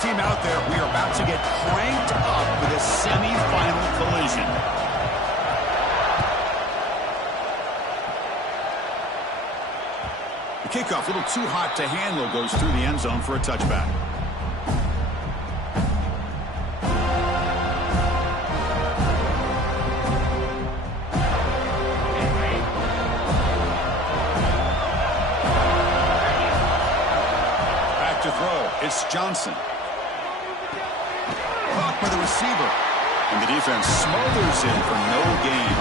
team out there, we are about to get cranked up with a semi-final collision. The kickoff, a little too hot to handle, goes through the end zone for a touchback. To throw, it's Johnson. Caught by the receiver. And the defense smothers him for no gain.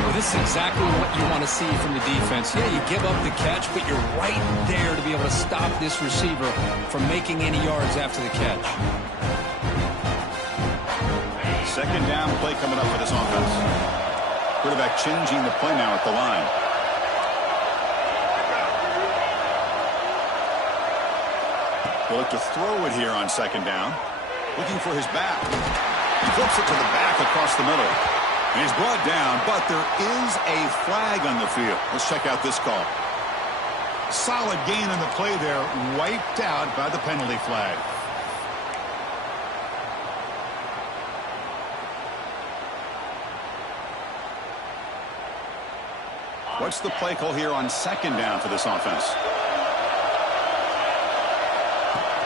Well, this is exactly what you want to see from the defense. Yeah, you give up the catch, but you're right there to be able to stop this receiver from making any yards after the catch. Second down play coming up for this offense. Quarterback changing the play now at the line. He'll look to throw it here on second down. Looking for his back. He flips it to the back across the middle. And he's brought down, but there is a flag on the field. Let's check out this call. Solid gain on the play there, wiped out by the penalty flag. What's the play call here on second down for this offense?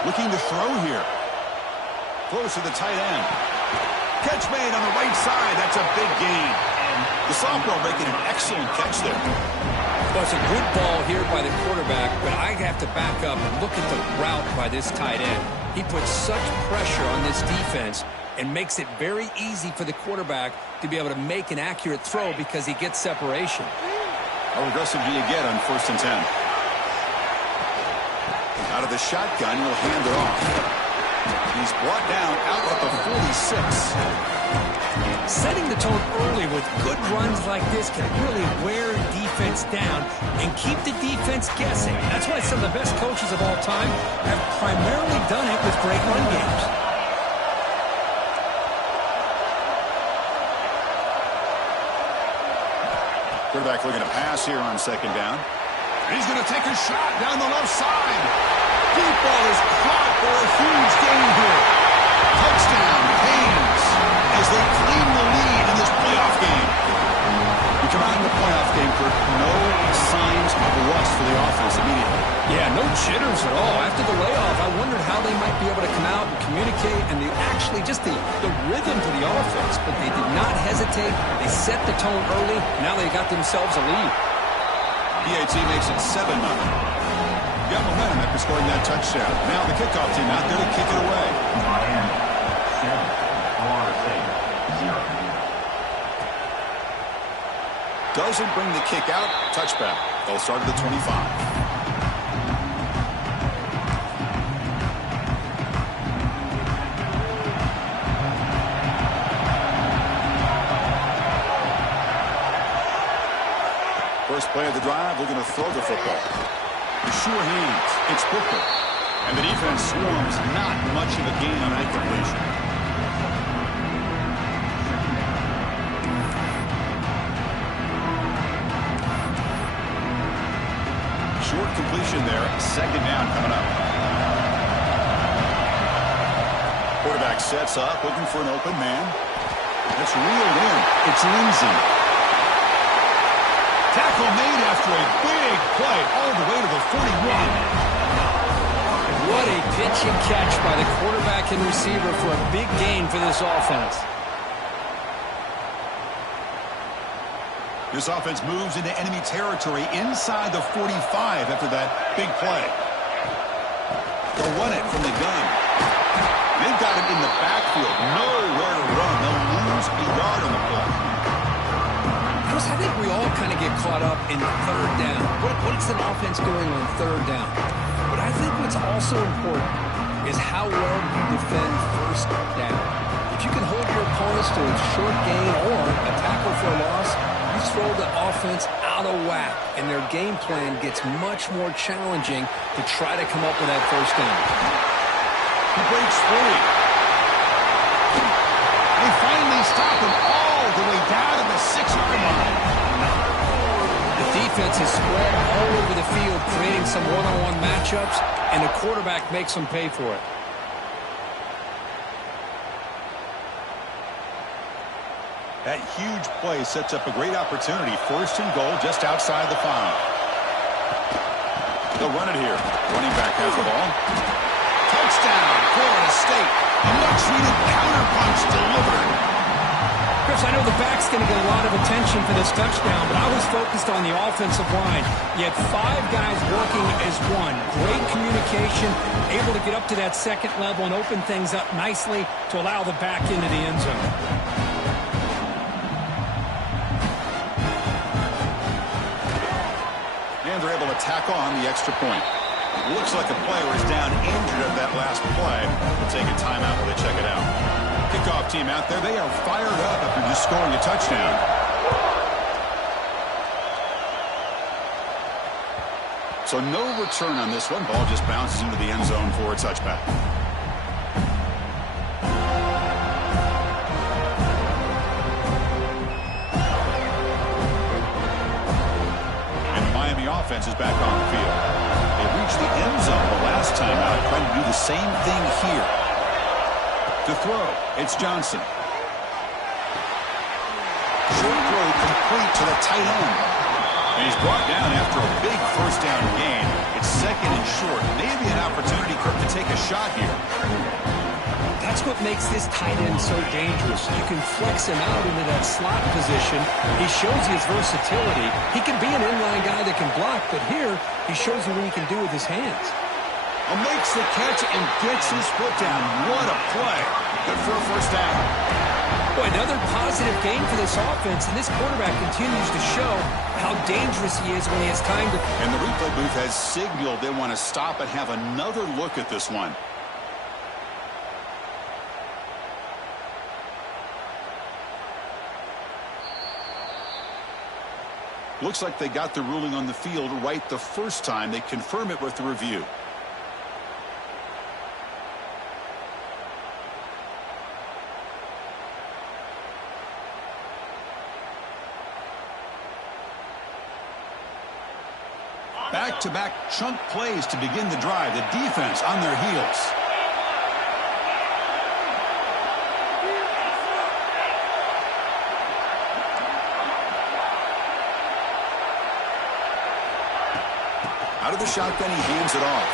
Looking to throw here. Throws to the tight end. Catch made on the right side. That's a big gain. And the sophomore making an excellent catch there. Well, it's a good ball here by the quarterback, but I have to back up and look at the route by this tight end. He puts such pressure on this defense and makes it very easy for the quarterback to be able to make an accurate throw because he gets separation. How aggressive do you get on 1st and 10? Out of the shotgun, he'll hand it off. He's brought down out at the 46. Setting the tone early with good runs like this can really wear defense down and keep the defense guessing. That's why some of the best coaches of all time have primarily done it with great run games. Quarterback looking to pass here on second down. And he's going to take a shot down the left side. Deep ball is caught for a huge gain here. Touchdown, Canes, as they claim the lead in this playoff game. You come out in the playoff game, Kirk, no signs of rust for the offense immediately. Yeah, no jitters at all. After the layoff, I wondered how they might be able to come out and communicate and actually just the rhythm to the offense. But they did not hesitate. They set the tone early. Now they got themselves a lead. PAT makes it 7-0. Got momentum after scoring that touchdown. Now the kickoff team out there to kick it away. Miami, 7, Florida State, 0. Doesn't bring the kick out. Touchback. They'll start at the 25. First play of the drive, looking to throw the football. The sure hands. It's Booker. And the defense swarms. Not much of a gain on that completion. Short completion there. Second down coming up. Quarterback sets up, looking for an open man. It's reeled in. It's Lindsey. Tackle made after a big play all the way to the 41. What a pitch and catch by the quarterback and receiver for a big gain for this offense. This offense moves into enemy territory inside the 45 after that big play. They'll run it from the gun. They've got it in the backfield. Nowhere to run. They'll lose a yard on the play. I think we all kind of get caught up in third down. What's an offense doing on third down? But I think what's also important is how well you defend first down. If you can hold your opponents to a short gain or a tackle for a loss, you throw the offense out of whack, and their game plan gets much more challenging to try to come up with that first down. He breaks free. They finally stop him all the way down to the 6-yard line. The defense is spread all over the field, creating some one-on-one matchups, and the quarterback makes them pay for it. That huge play sets up a great opportunity. First and goal just outside the 5. They'll run it here. Running back has the ball. Touchdown, Florida State. A much-needed counterpunch delivered. Chris, I know the back's going to get a lot of attention for this touchdown, but I was focused on the offensive line. You had 5 guys working as one. Great communication, able to get up to that second level and open things up nicely to allow the back into the end zone. And they're able to tack on the extra point. Looks like a player is down injured at that last play. We'll take a timeout while they check it out. Kickoff team out there. They are fired up after just scoring a touchdown. So no return on this one. Ball just bounces into the end zone for a touchback. Offense is back on the field. They reached the end zone the last time out, trying to do the same thing here. To throw, it's Johnson. Short throw complete to the tight end. And he's brought down after a big first down gain. It's second and short. Maybe an opportunity for him to take a shot here. That's what makes this tight end so dangerous. You can flex him out into that slot position. He shows his versatility. He can be an inline guy that can block, but here he shows you what he can do with his hands. Makes the catch and gets his foot down. What a play. Good for a first down. Boy, another positive game for this offense, and this quarterback continues to show how dangerous he is when he has time to... And the replay booth has signaled they want to stop and have another look at this one. Looks like they got the ruling on the field right the first time. They confirm it with the review. Back-to-back chunk plays to begin the drive. The defense on their heels. Out of the shotgun, he hands it off.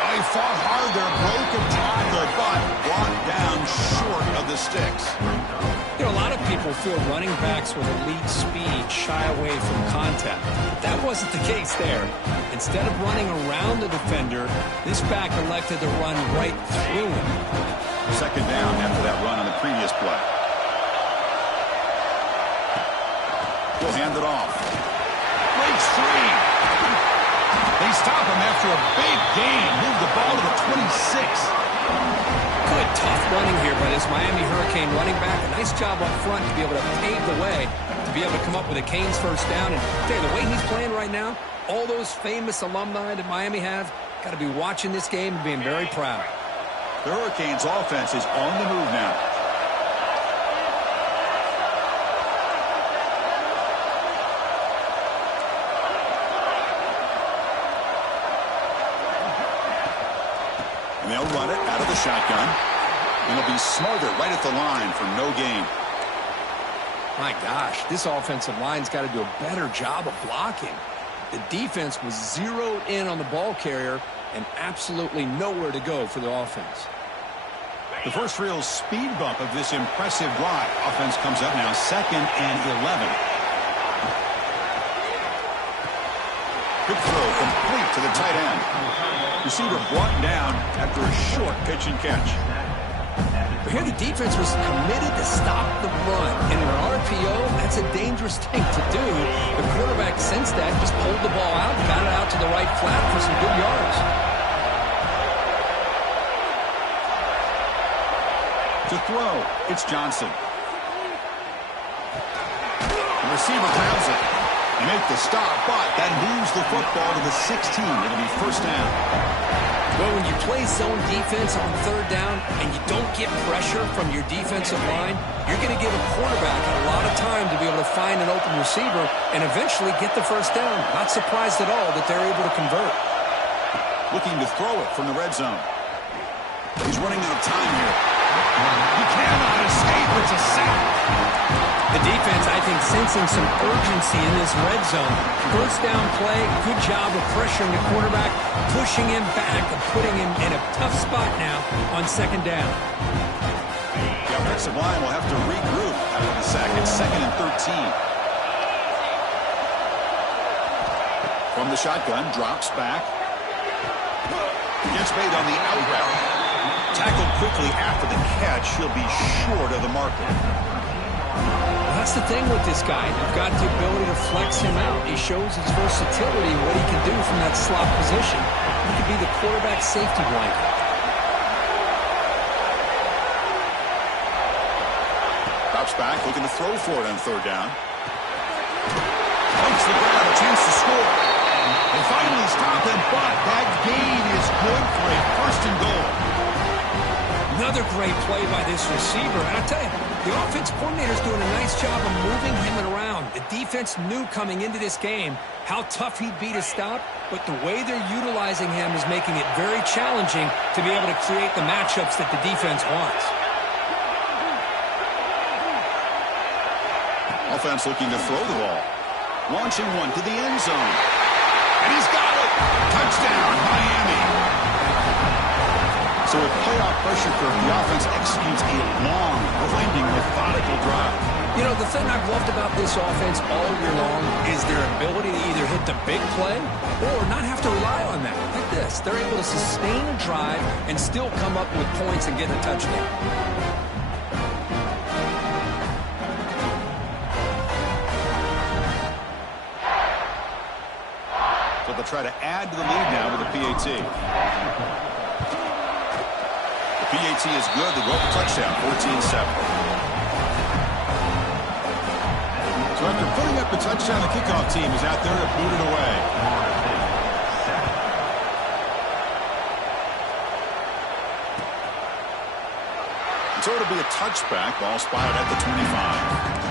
Oh, he fought hard there, broke a tackle, but brought down short of the sticks. You know, a lot of people feel running backs with elite speed shy away from contact. That wasn't the case there. Instead of running around the defender, this back elected to run right through him. Second down after that run on the previous play. We'll hand it off. Breaks free. They stop him after a big gain. Move the ball to the 26. Good, tough running here by this Miami Hurricane running back. A nice job up front to be able to pave the way, to be able to come up with a Canes first down. And tell you, the way he's playing right now, all those famous alumni that Miami have, got to be watching this game and being very proud. The Hurricanes offense is on the move now. And they'll run it out of the shotgun. And it'll be Smarter right at the line for no gain. My gosh, this offensive line's got to do a better job of blocking. The defense was zeroed in on the ball carrier and absolutely nowhere to go for the offense. The first real speed bump of this impressive drive. Offense comes up now, 2nd and 11. Good throw, complete to the tight end. Receiver brought down after a short pitch and catch. But here the defense was committed to stop the run. And in an RPO, that's a dangerous thing to do. The quarterback sensed that, just pulled the ball out, got it out to the right flat for some good yards. To throw, it's Johnson. The receiver grabs it. They make the stop, but that moves the football to the 16. It'll be first down. Well, when you play zone defense on third down and you don't get pressure from your defensive line, you're going to give a quarterback a lot of time to be able to find an open receiver and eventually get the first down. Not surprised at all that they're able to convert. Looking to throw it from the red zone. He's running out of time here. He cannot escape. It's a sack. The defense, I think, sensing some urgency in this red zone. First down play, good job of pressuring the quarterback, pushing him back and putting him in a tough spot now on second down. The offensive line will have to regroup after the sack. It's 2nd and 13. From the shotgun, drops back. Gets made on the out route. Tackled quickly after the catch. He'll be short of the marker. That's the thing with this guy. You've got the ability to flex him out. He shows his versatility, what he can do from that slot position. He could be the quarterback safety blanket. Drops back, looking to throw for it on third down. Takes the ground, a chance to score. They finally stop him, but that gain is good for a first and goal. Another great play by this receiver. And I tell you, the offense coordinator's doing a nice job of moving him around. The defense knew coming into this game how tough he'd be to stop, but the way they're utilizing him is making it very challenging to be able to create the matchups that the defense wants. Offense looking to throw the ball. Launching one to the end zone. And he's got it. Touchdown, Miami. So with playoff pressure curve, the offense executes a long, grinding, methodical drive. You know, the thing I've loved about this offense all year long is their ability to either hit the big play or not have to rely on that. Like this. They're able to sustain a drive and still come up with points and get a touchdown. So they'll try to add to the lead now with a PAT. PAT is good. They go up a touchdown, 14-7. So after putting up the touchdown, the kickoff team is out there to boot it away. And so it'll be a touchback. Ball spotted at the 25.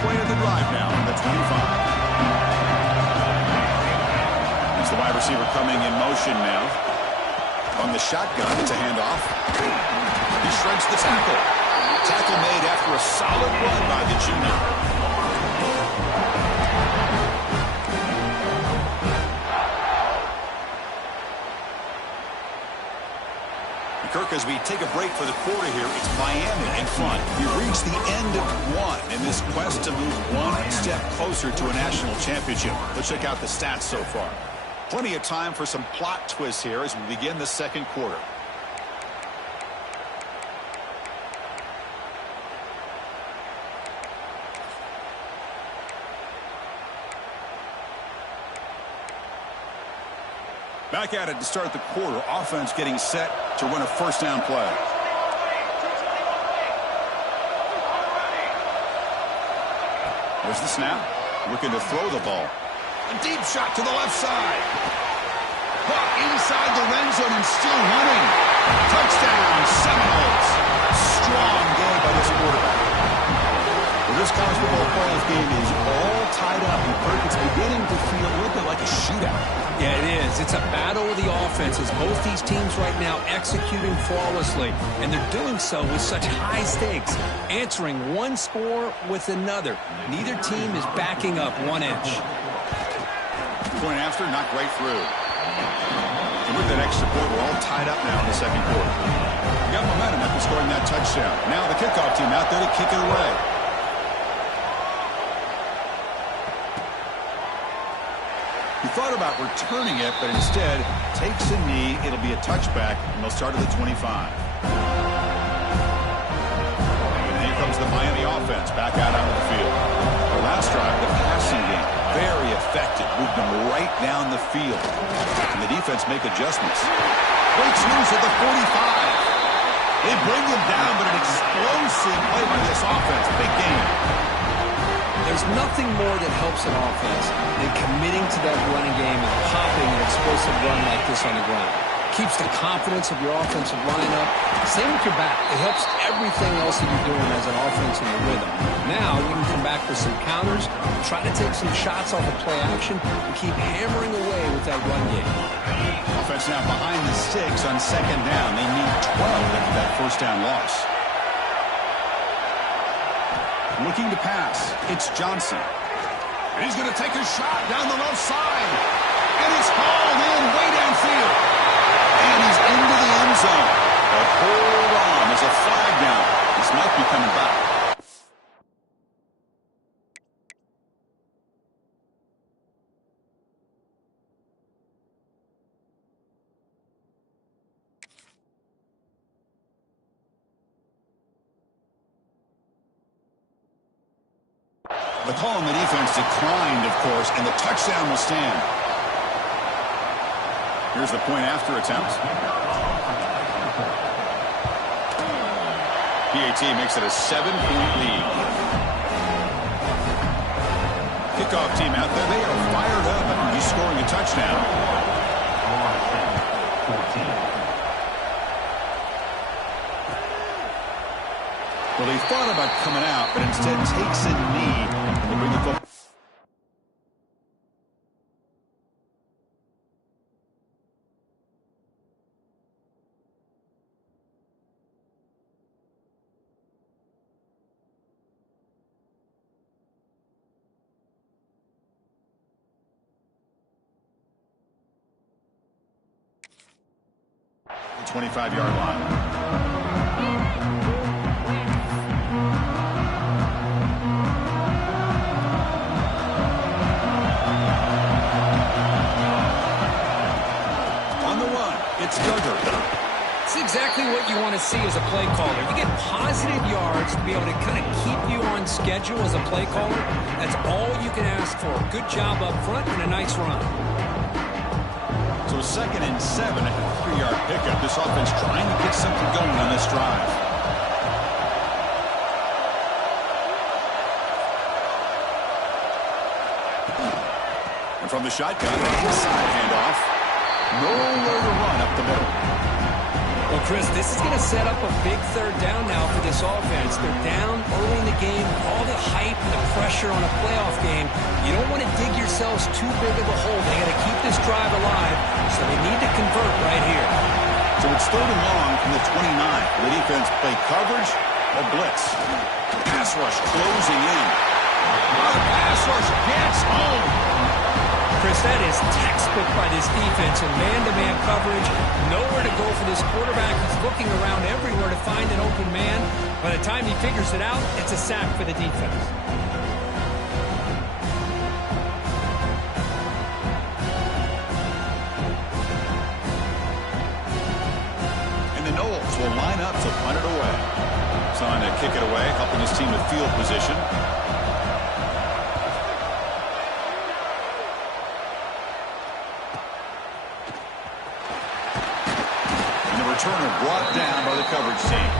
Play of the drive now on the 25. It's the wide receiver coming in motion now. On the shotgun, it's a handoff. He shreds the tackle. Tackle made after a solid run by the junior. Kirk, as we take a break for the quarter here, it's Miami in front. We reach the end of one in this quest to move one step closer to a national championship. Let's check out the stats so far. Plenty of time for some plot twists here as we begin the second quarter. Back at it to start the quarter. Offense getting set to run a first down play. There's the snap. Looking to throw the ball. A deep shot to the left side. Caught inside the red zone and still running. Touchdown, Seminoles. Strong game by this quarterback. Well, this college football playoff game is all tied up. And Kirk, it's beginning to feel a little bit like a shootout. Yeah, it is. It's a battle of the offenses. Both these teams right now executing flawlessly, and they're doing so with such high stakes, answering one score with another. Neither team is backing up 1 inch. Point after, knocked right through. And with that extra point, we're all tied up now in the second quarter. We got momentum after scoring that touchdown. Now the kickoff team out there to kick it away. He thought about returning it, but instead takes a knee. It'll be a touchback, and they'll start at the 25. And here comes the Miami offense back out onto the field. The last drive, the passing game, very effective. Moved them right down the field. And the defense make adjustments. Breaks loose at the 45. They bring them down, but an explosive play by this offense. Big game. There's nothing more that helps an offense than committing to that running game and popping an explosive run like this on the ground. Keeps the confidence of your offensive lineup. Same with your back. It helps everything else that you're doing as an offense in your rhythm. Now you can come back with some counters, try to take some shots off of play action, and keep hammering away with that run game. Offense now behind the sticks on second down. They need 12 after that first down loss. Looking to pass. It's Johnson. And he's going to take a shot down the left side. And it's hauled in way downfield. And he's into the end zone. But hold on. There's a flag down. This might be coming back. The call on the defense declined, of course, and the touchdown will stand. Here's the point after attempt. PAT makes it a 7-point lead. Kickoff team out there. They are fired up after just scoring a touchdown. 14. Well, he thought about coming out, but instead takes a knee to bring the football. The 25-yard line. It's exactly what you want to see as a play caller. You get positive yards to be able to kind of keep you on schedule as a play caller. That's all you can ask for. Good job up front and a nice run. So 2nd and 7 at a 3-yard pickup. This offense trying to get something going on this drive. And from the shotgun, an inside handoff. Nowhere to run up the middle. Well, Chris, this is going to set up a big 3rd down now for this offense. They're down early in the game. All the hype and the pressure on a playoff game. You don't want to dig yourselves too big of a hole. They got to keep this drive alive, so they need to convert right here. So it's 3rd and long from the 29. The defense play coverage or blitz. Pass rush closing in. The pass rush gets home. Chris, that is textbook by this defense in man-to-man coverage. Nowhere to go for this quarterback. He's looking around everywhere to find an open man. By the time he figures it out, it's a sack for the defense. And the Knowles will line up to punt it away. Trying to kick it away, helping his team with field position. Turner brought down by the coverage team.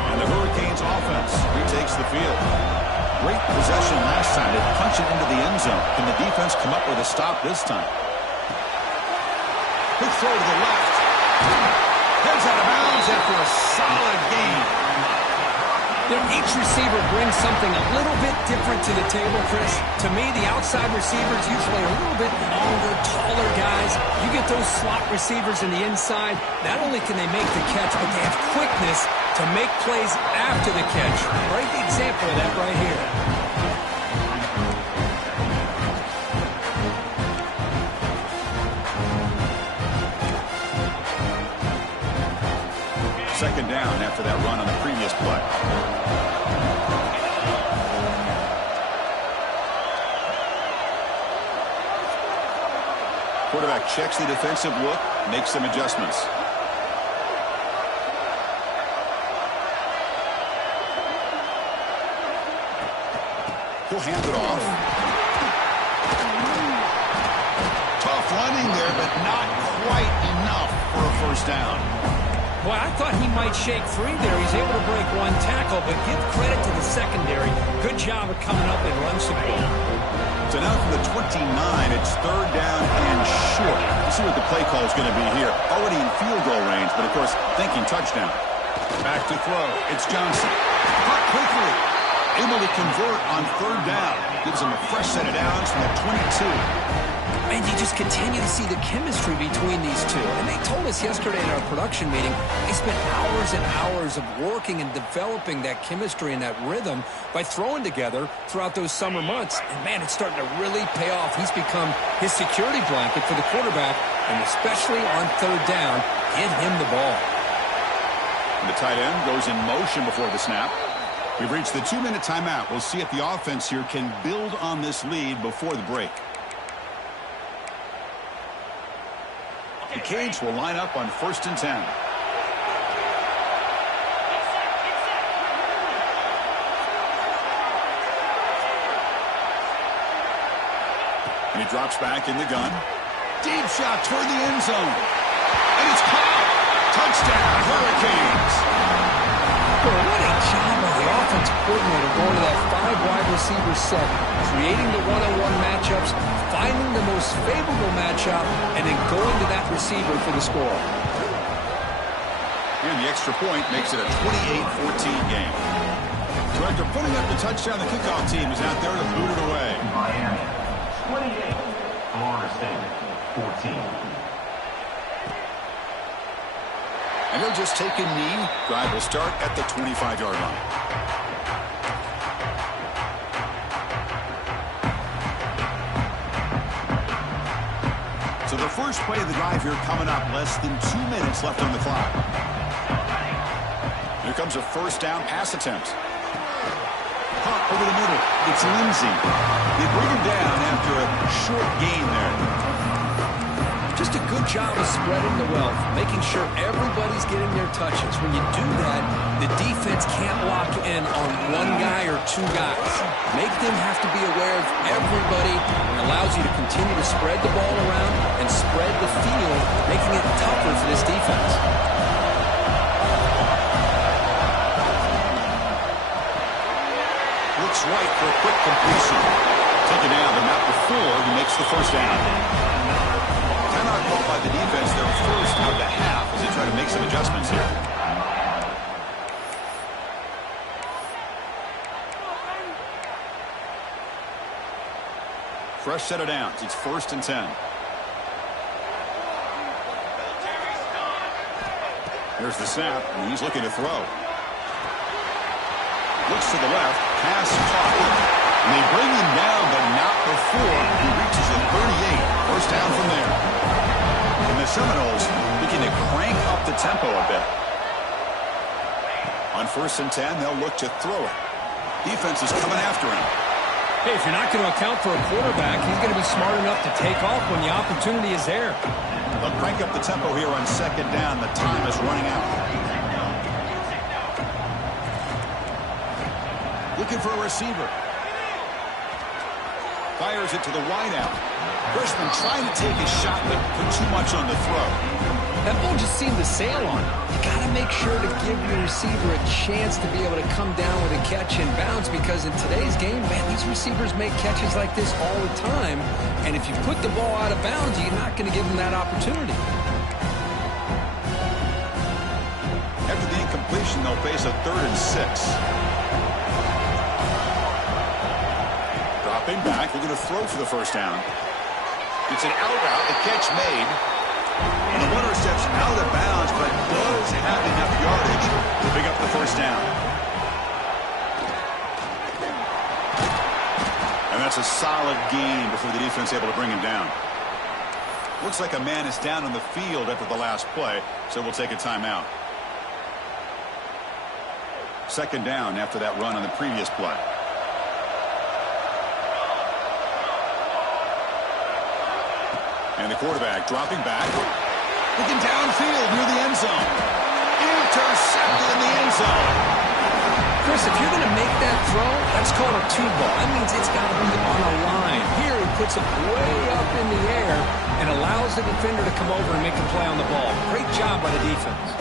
And the Hurricanes offense retakes the field. Great possession last time. They punch it into the end zone. Can the defense come up with a stop this time? Quick throw to the left. Heads out of bounds after a solid gain. Each receiver brings something a little bit different to the table, Chris. To me, the outside receivers usually are a little bit longer, taller guys. You get those slot receivers in the inside, not only can they make the catch, but they have quickness to make plays after the catch. Great example of that right here. 2nd down after that run on the previous play. Quarterback checks the defensive look, makes some adjustments. He'll hand it off. running there, but not quite enough for a first down. Well, I thought he might shake free there. He's able to break one tackle, but give credit to the secondary. Good job of coming up and run support. So now from the 29, it's third down and short. Let's see what the play call is going to be here. Already in field goal range, but of course, thinking touchdown. Back to throw. It's Johnson. Caught quickly. Able to convert on third down. Gives him a fresh set of downs from the 22. And you just continue to see the chemistry between these two. And they told us yesterday in our production meeting, they spent hours and hours of working and developing that chemistry and that rhythm by throwing together throughout those summer months. And, man, it's starting to really pay off. He's become his security blanket for the quarterback, and especially on third down, get him the ball. And the tight end goes in motion before the snap. We've reached the 2-minute timeout. We'll see if the offense here can build on this lead before the break. The Canes will line up on 1st and 10. And he drops back in the gun. Deep shot toward the end zone. And it's caught. Touchdown, Hurricanes. Well, what a job by the offensive coordinator going to that 5-wide receiver set, creating the one-on-one matchups, finding the most favorable matchup, and then going to that receiver for the score. And the extra point makes it a 28-14 game. So after putting up the touchdown, the kickoff team is out there to boot it away. Miami, 28. Florida State, 14. And he'll just take a knee. Drive will start at the 25-yard line. So the first play of the drive here coming up. Less than 2 minutes left on the clock. Here comes a first down pass attempt. Caught over the middle. It's Lindsey. They bring him down after a short gain there. Just a good job of spreading the wealth, making sure everybody's getting their touches. When you do that, the defense can't lock in on one guy or two guys. Make them have to be aware of everybody, and allows you to continue to spread the ball around and spread the field, making it tougher for this defense. Looks right for a quick completion. Taken down, but not before he makes the first down. Timeout called by the defense, their first of the half, as they try to make some adjustments here. Fresh set of downs. It's 1st and 10. Here's the snap, and he's looking to throw. Looks to the left, pass caught. And they bring him down, but not before he reaches the 38. First down from there. And the Seminoles begin to crank up the tempo a bit. On 1st and 10, they'll look to throw it. Defense is coming after him. Hey, if you're not going to account for a quarterback, he's going to be smart enough to take off when the opportunity is there. They'll crank up the tempo here on 2nd down. The time is running out. Looking for a receiver. Fires it to the wideout. Freshman trying to take a shot, but put too much on the throw. That ball just seemed to sail on him. You got to make sure to give your receiver a chance to be able to come down with a catch and bounce, because in today's game, man, these receivers make catches like this all the time. And if you put the ball out of bounds, you're not going to give them that opportunity. After the incompletion, they'll face a 3rd and 6. Dropping back, we're going to throw for the first down. It's an out route, the catch made. And the runner steps out of bounds, but does have enough yardage to pick up the first down. And that's a solid gain before the defense able to bring him down. Looks like a man is down on the field after the last play, so we'll take a timeout. 2nd down after that run on the previous play. And the quarterback dropping back. Looking downfield near the end zone. Intercepted in the end zone. Chris, if you're going to make that throw, that's called a two ball. That means it's got to be on a line. Here, he puts it way up in the air, and allows the defender to come over and make a play on the ball. Great job by the defense.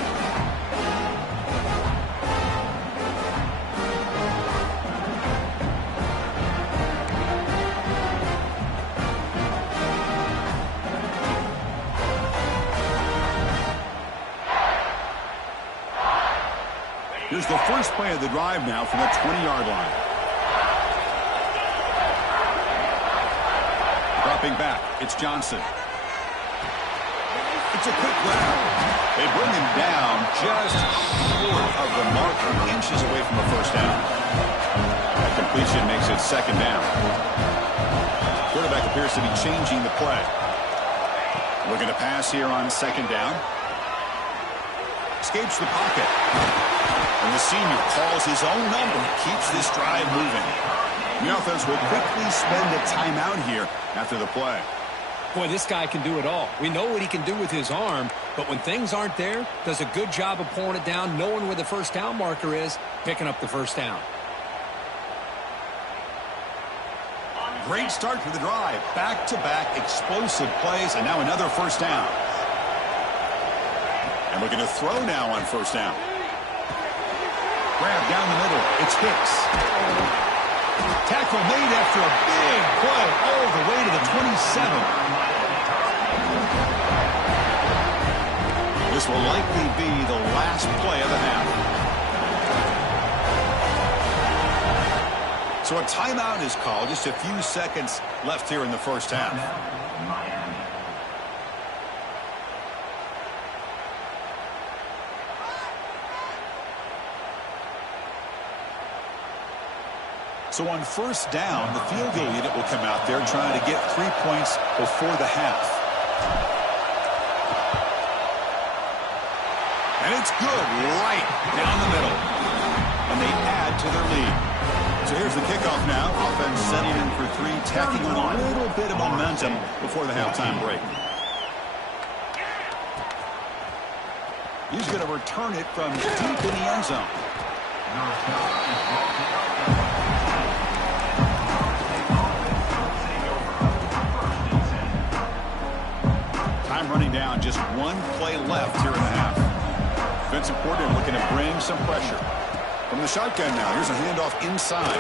Here's the first play of the drive now from the 20-yard line. Dropping back, it's Johnson. It's a quick grab. They bring him down just short of the marker, inches away from the first down. That completion makes it second down. Quarterback appears to be changing the play. Looking to pass here on second down. Escapes the pocket. And the senior calls his own number, keeps this drive moving. The offense will quickly spend a timeout here after the play. Boy, this guy can do it all. We know what he can do with his arm, but when things aren't there, does a good job of pulling it down, knowing where the first down marker is, picking up the first down. Great start for the drive. Back-to-back explosive plays, and now another first down. And looking to throw now on first down. Grab down the middle. It's Hicks. Tackle made after a big play all the way to the 27. This will likely be the last play of the half. So a timeout is called. Just a few seconds left here in the first half. So on first down, the field goal unit will come out there trying to get 3 points before the half. And it's good right down the middle. And they add to their lead. So here's the kickoff now. Offense setting in for three, tacking on a little bit of momentum before the halftime break. He's going to return it from deep in the end zone. Time running down, just one play left here in the half. Vincent Porter looking to bring some pressure. From the shotgun now, here's a handoff inside.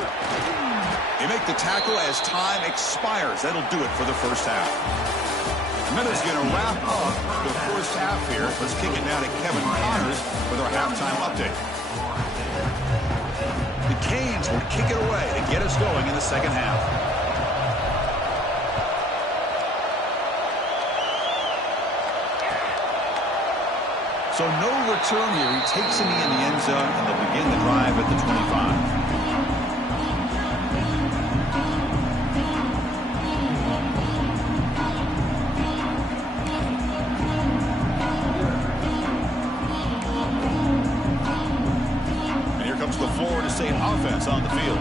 They make the tackle as time expires. That'll do it for the first half. Minutes going to wrap up the first half here. Let's kick it now to Kevin Connors with our halftime update. The Canes will kick it away to get us going in the second half. So no return here. He takes it in the end zone, and they'll begin the drive at the 25. The Florida State offense on the field.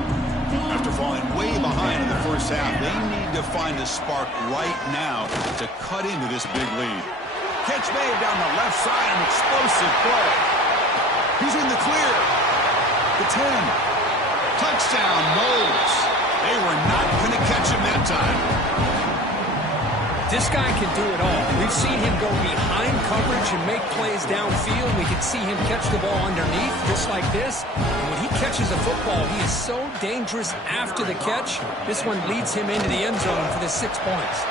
After falling way behind in the first half, they need to find a spark right now to cut into this big lead. Catch made down the left side, an explosive play. He's in the clear. The 10. Touchdown, Knowles. They were not going to catch him that time. This guy can do it all. We've seen him go behind coverage and make plays downfield. We can see him catch the ball underneath, just like this. And when he catches a football, he is so dangerous after the catch. This one leads him into the end zone for the 6 points.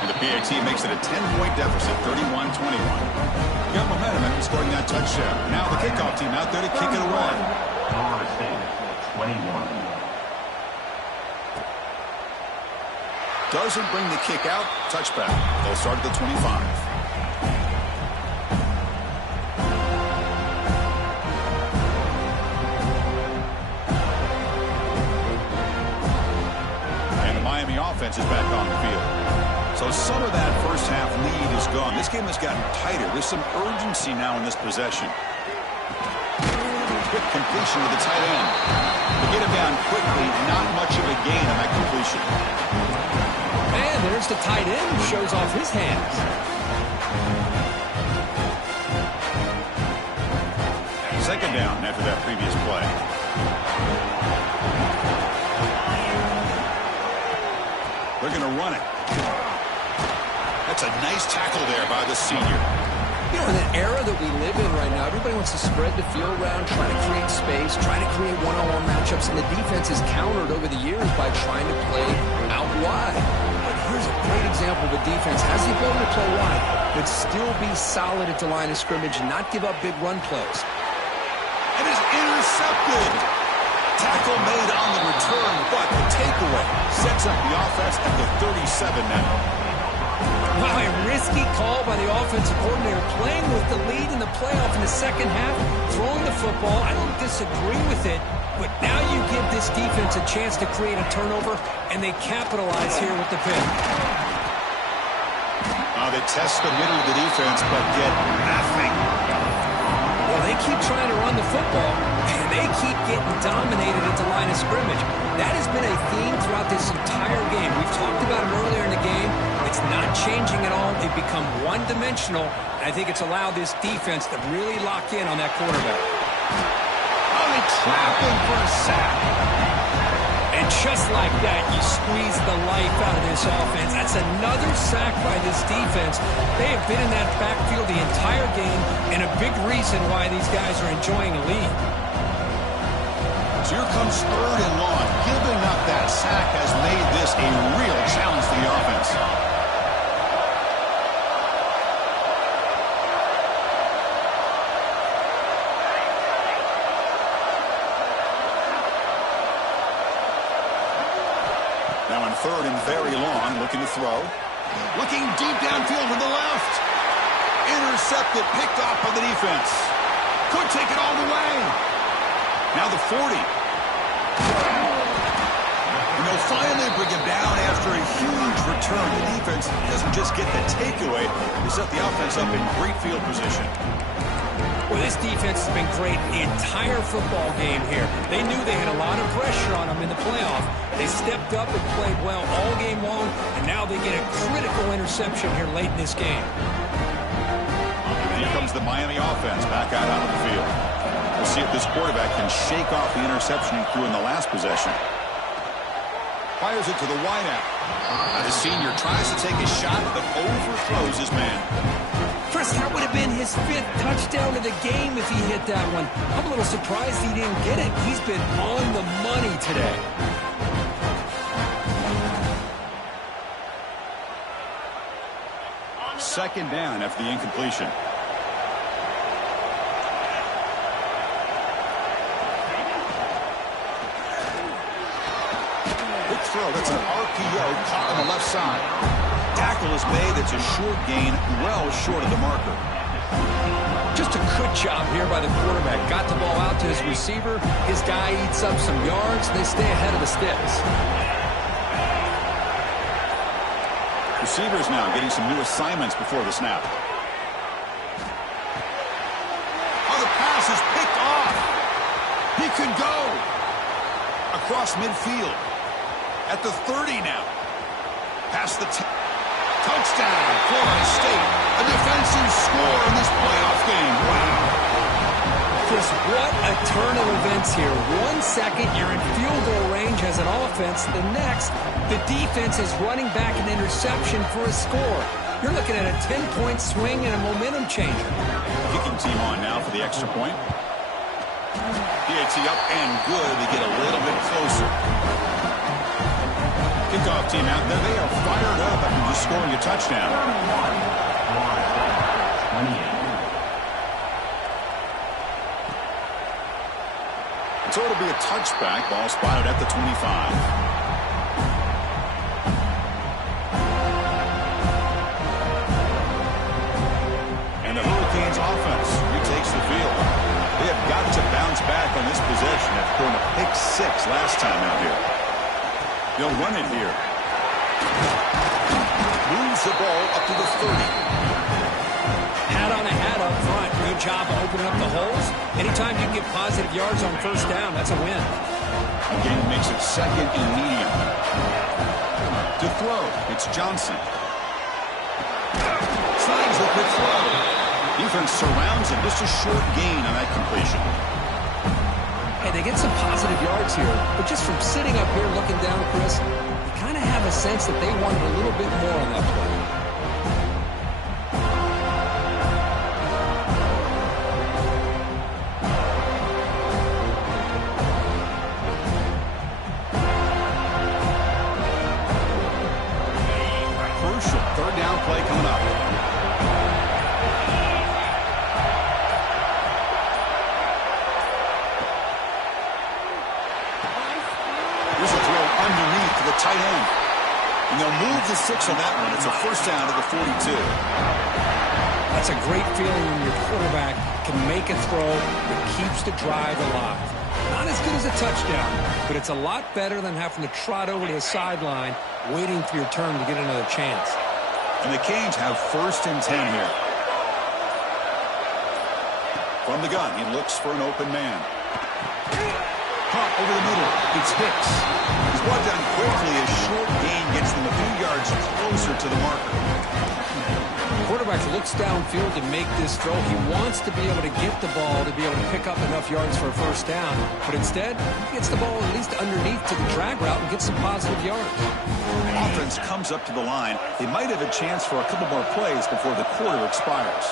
And the PAT makes it a 10-point deficit, 31-21. Got momentum and scoring that touchdown. Now the kickoff team out there to kick it away. Florida State, 21. Doesn't bring the kick out. Touchback. They'll start at the 25. And the Miami offense is back on the field. So some of that first half lead is gone. This game has gotten tighter. There's some urgency now in this possession. Quick completion to the tight end. To get him down quickly, not much of a gain on that completion. And there's the tight end, shows off his hands. Second down after that previous play. They're going to run it. That's a nice tackle there by the senior. You know, in the era that we live in right now, everybody wants to spread the field around, trying to create space, trying to create one-on-one matchups, and the defense is countered over the years by trying to play out wide. But here's a great example of a defense has the ability to play wide, but still be solid at the line of scrimmage and not give up big run plays. It is intercepted. Tackle made on the return, but the takeaway sets up the offense at the 37 now. Wow, a risky call by the offensive coordinator, playing with the lead in the playoff in the second half, throwing the football. I don't disagree with it, but now you give this defense a chance to create a turnover, and they capitalize here with the pick. They test the middle of the defense, but get nothing. Well, they keep trying to run the football, and they keep getting dominated at the line of scrimmage. That has been a theme throughout this entire game. We've talked about it earlier in the game. It's not changing at all. They've become one-dimensional, and I think it's allowed this defense to really lock in on that quarterback. Oh, they trap him for a sack. And just like that, you squeeze the life out of this offense. That's another sack by this defense. They have been in that backfield the entire game, and a big reason why these guys are enjoying a lead. So here comes 3rd and long. Giving up that sack has made this a real challenge for the offense. Now on 3rd and very long, looking to throw. Looking deep downfield to the left. Intercepted, picked off by the defense. Could take it all the way. Now the 40. And they'll finally bring him down after a huge return. The defense doesn't just get the takeaway. They set the offense up in great field position. Well, this defense has been great the entire football game here. They knew they had a lot of pressure on them in the playoff. They stepped up and played well all game long, and now they get a critical interception here late in this game. And here comes the Miami offense back out onto the field. We'll see if this quarterback can shake off the interception he threw in the last possession. Fires it to the wideout. The senior tries to take a shot, but overthrows his man. Chris, that would have been his 5th touchdown of the game if he hit that one. I'm a little surprised he didn't get it. He's been on the money today. Second down after the incompletion. Good throw. That's an RPO caught on the left side. Tackle is made. It's a short gain, well short of the marker. Just a good job here by the quarterback. Got the ball out to his receiver. His guy eats up some yards. They stay ahead of the sticks. Receivers now getting some new assignments before the snap. Oh, the pass is picked off. He could go across midfield at the 30 now. Past the 10. Touchdown, Florida State. A defensive score in this playoff game. Wow. Chris, what a turn of events here. 1 second, you're in field goal range as an offense. The next, the defense is running back an interception for a score. You're looking at a 10-point swing and a momentum changer. Kicking team on now for the extra point. PAT up and good to get a little bit closer. Kickoff team out there. They are fired up after just scoring a touchdown. So it'll be a touchback. Ball spotted at the 25. And the Hurricanes offense retakes the field. They have got to bounce back on this possession after throwing a pick 6 last time out here. They'll run it here. Moves the ball up to the 30. Hat on a hat up front. Good job of opening up the holes. Anytime you can get positive yards on first down, that's a win. Again, makes it 2nd and medium. To throw, it's Johnson. Slides a quick throw. Defense surrounds him. Just a short gain on that completion. Hey, they get some positive yards here, but just from sitting up here looking down, Chris, you kind of have a sense that they wanted a little bit more on that play. crucial third down play coming up. Here's a throw underneath to the tight end. And they'll move the 6 on that one. It's a first down to the 42. That's a great feeling when your quarterback can make a throw that keeps the drive alive. Not as good as a touchdown, but it's a lot better than having to trot over to the sideline waiting for your turn to get another chance. And the Canes have first and 10 here. From the gun, he looks for an open man. Pump over the middle. It's Hicks. He's brought down quickly. A short gain gets them a few yards closer to the marker. The quarterback looks downfield to make this throw. He wants to be able to get the ball to be able to pick up enough yards for a first down. But instead, he gets the ball at least underneath to the drag route and gets some positive yards. Offense comes up to the line. They might have a chance for a couple more plays before the quarter expires.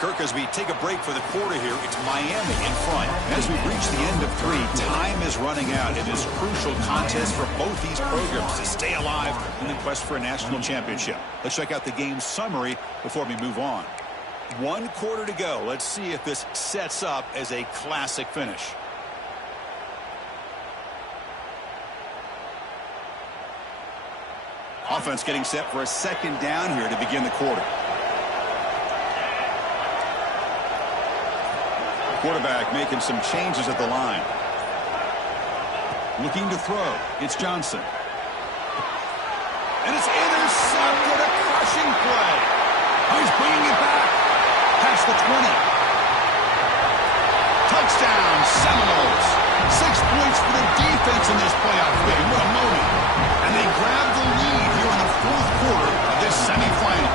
Kirk, as we take a break for the quarter here, it's Miami in front. And as we reach the end of 3, time is running out. It is a crucial contest for both these programs to stay alive in the quest for a national championship. Let's check out the game summary before we move on. 1 quarter to go. Let's see if this sets up as a classic finish. Offense getting set for a second down here to begin the quarter. Quarterback making some changes at the line. Looking to throw. It's Johnson. And it's intercepted. A crushing play. Oh, he's bringing it back. Past the 20. Touchdown, Seminoles. 6 points for the defense in this playoff game. What a moment. And they grab the lead here in the 4th quarter of this semifinal.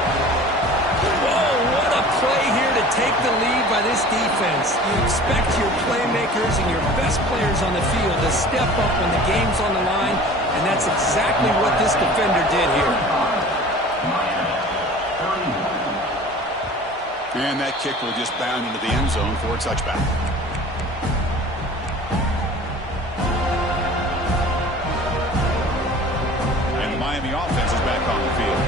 Whoa, what a play here to take the lead by this defense. You expect your playmakers and your best players on the field to step up when the game's on the line, and that's exactly what this defender did here. And that kick will just bound into the end zone for a touchback. And the Miami offense is back on the field.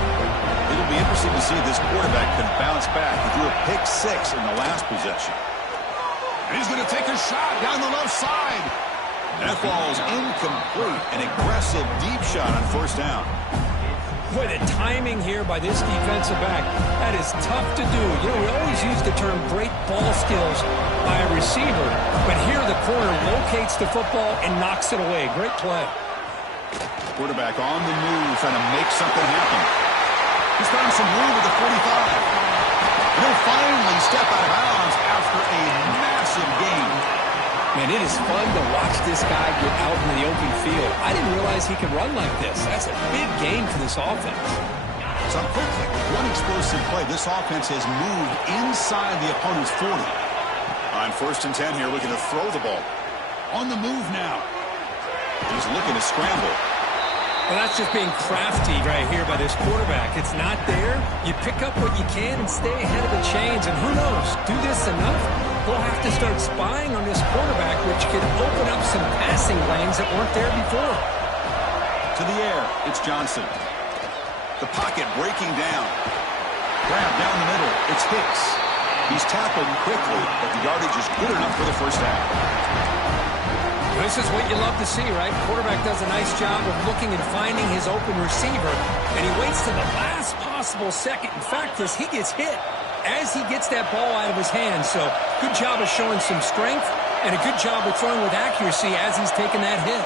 It'll be interesting to see if this quarterback can bounce back. He threw a pick 6 in the last possession. And he's going to take a shot down the left side. That ball is incomplete. An aggressive deep shot on first down. Boy, the timing here by this defensive back, that is tough to do. You know, we always use the term great ball skills by a receiver, but here the corner locates the football and knocks it away. Great play. Quarterback on the move, trying to make something happen. He's found some room at the 45. And he'll finally step out of bounds after a massive gain. Man, it is fun to watch this guy get out into the open field. I didn't realize he could run like this. That's a big gain for this offense. So quickly, one explosive play. This offense has moved inside the opponent's 40. On first and 10 here, looking to throw the ball. On the move now. He's looking to scramble. Well, that's just being crafty right here by this quarterback. It's not there. You pick up what you can and stay ahead of the chains. And who knows, do this enough, we'll have to start spying on this quarterback, which could open up some passing lanes that weren't there before. To the air, it's Johnson. The pocket breaking down. Grab down the middle, it's Hicks. He's tackled quickly, but the yardage is good enough for the first down. This is what you love to see, right? Quarterback does a nice job of looking and finding his open receiver, and he waits to the last possible second. In fact, he gets hit as he gets that ball out of his hands. So good job of showing some strength and a good job of throwing with accuracy as he's taking that hit.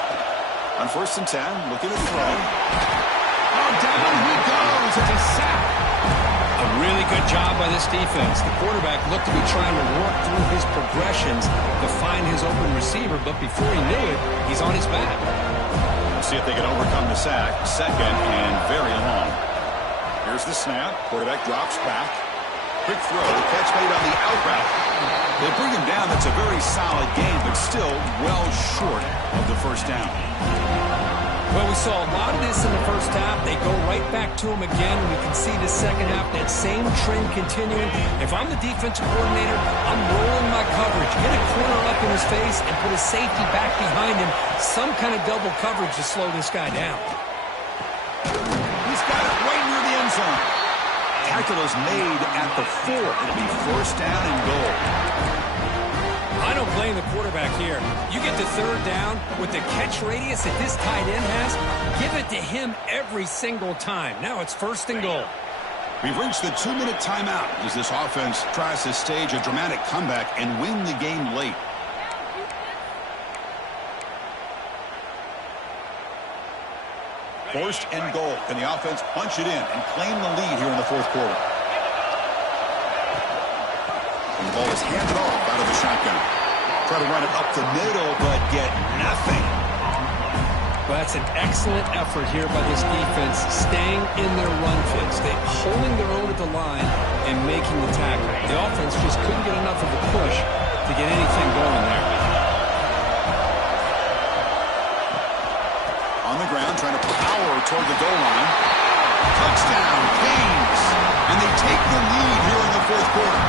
On first and 10, looking at throw. Oh, down he goes. It's a sack. A really good job by this defense. The quarterback looked to be trying to work through his progressions to find his open receiver, but before he knew it, he's on his back. We'll see if they can overcome the sack. Second and very long. Here's the snap. Quarterback drops back. Quick throw. Catch made on the out route. They bring him down. That's a very solid game, but still well short of the first down. Well, we saw a lot of this in the first half. They go right back to him again. We can see the second half, that same trend continuing. If I'm the defensive coordinator, I'm rolling my coverage. Get a corner up in his face and put a safety back behind him. Some kind of double coverage to slow this guy down. He's got it right near the end zone. Tackle is made at the 4. It'll be first down and goal. I don't blame the quarterback here. You get the third down with the catch radius that this tight end has, give it to him every single time. Now it's first and goal. We've reached the 2-minute timeout as this offense tries to stage a dramatic comeback and win the game late. First and goal. Can the offense punch it in and claim the lead here in the fourth quarter? And the ball is handed off out of the shotgun. Try to run it up the middle, but get nothing. Well, that's an excellent effort here by this defense, staying in their run fits. They're holding their own at the line and making the tackle. The offense just couldn't get enough of a push to get anything going there. On the ground, trying to power toward the goal line. Touchdown, Canes. And they take the lead here in the fourth quarter.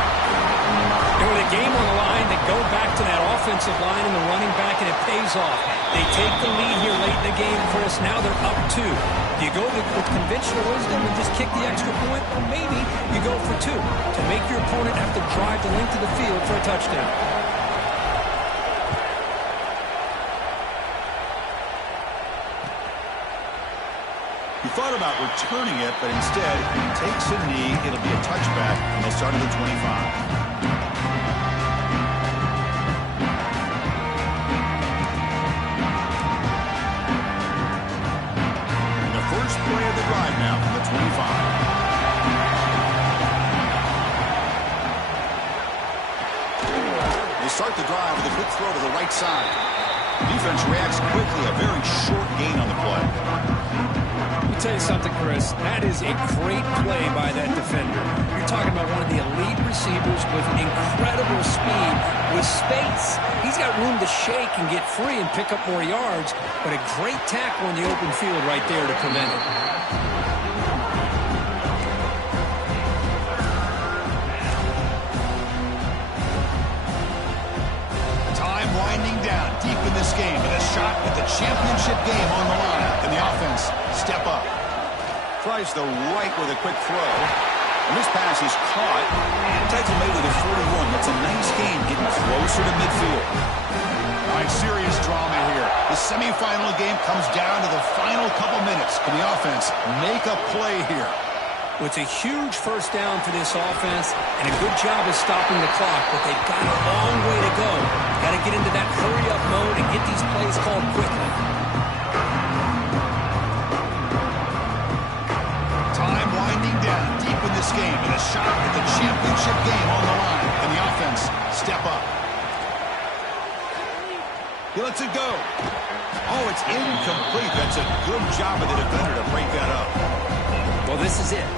And with a game on the line, they go back to that offensive line and the running back, and it pays off. They take the lead here late in the game, Chris. Now they're up 2. Do you go with conventional wisdom and just kick the extra point? Or maybe you go for 2 to make your opponent have to drive the length of the field for a touchdown. He thought about returning it, but instead he takes a knee. It'll be a touchback, and they'll start at the 25. Play of the drive now from the 25. They start the drive with a quick throw to the right side. Defense reacts quickly, a very short gain on the play. Let me tell you something, Chris. That is a great play by that defender. You're talking about one of the elite receivers with incredible speed, with space. He's got room to shake and get free and pick up more yards, but a great tackle in the open field right there to prevent it. Time winding down deep in this game, and a shot at the championship game on the line. Can the offense step up? Tries the right with a quick throw. And this pass is caught. And tackle made with a 41. That's a nice game, getting closer to midfield. All right, serious drama here. The semifinal game comes down to the final couple minutes. Can the offense make a play here? Well, it's a huge first down for this offense, and a good job of stopping the clock, but they've got a long way to go. Got to get into that hurry-up mode and get these plays called quickly. Time winding down deep in this game, and a shot at the championship game on the line. Can the offense step up? He lets it go. Oh, it's incomplete. That's a good job of the defender to break that up. Well, this is it.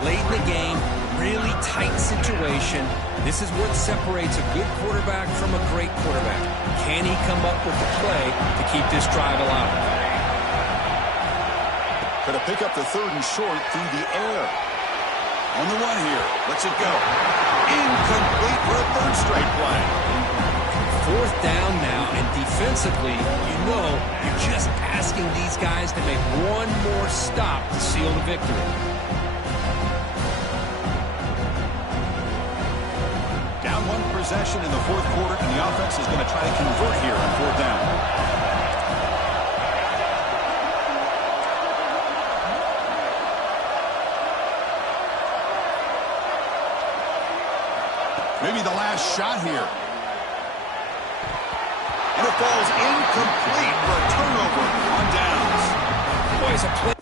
Late in the game, really tight situation. This is what separates a good quarterback from a great quarterback. Can he come up with the play to keep this drive alive? Going to pick up the third and short through the air. On the run here. Lets it go. Incomplete for a third straight play. Fourth down now, and defensively, you know you're just asking these guys to make one more stop to seal the victory. Down one possession in the fourth quarter, and the offense is going to try to convert here on fourth down. Maybe the last shot here. And it falls incomplete for a turnover on downs. Boy, it's a play.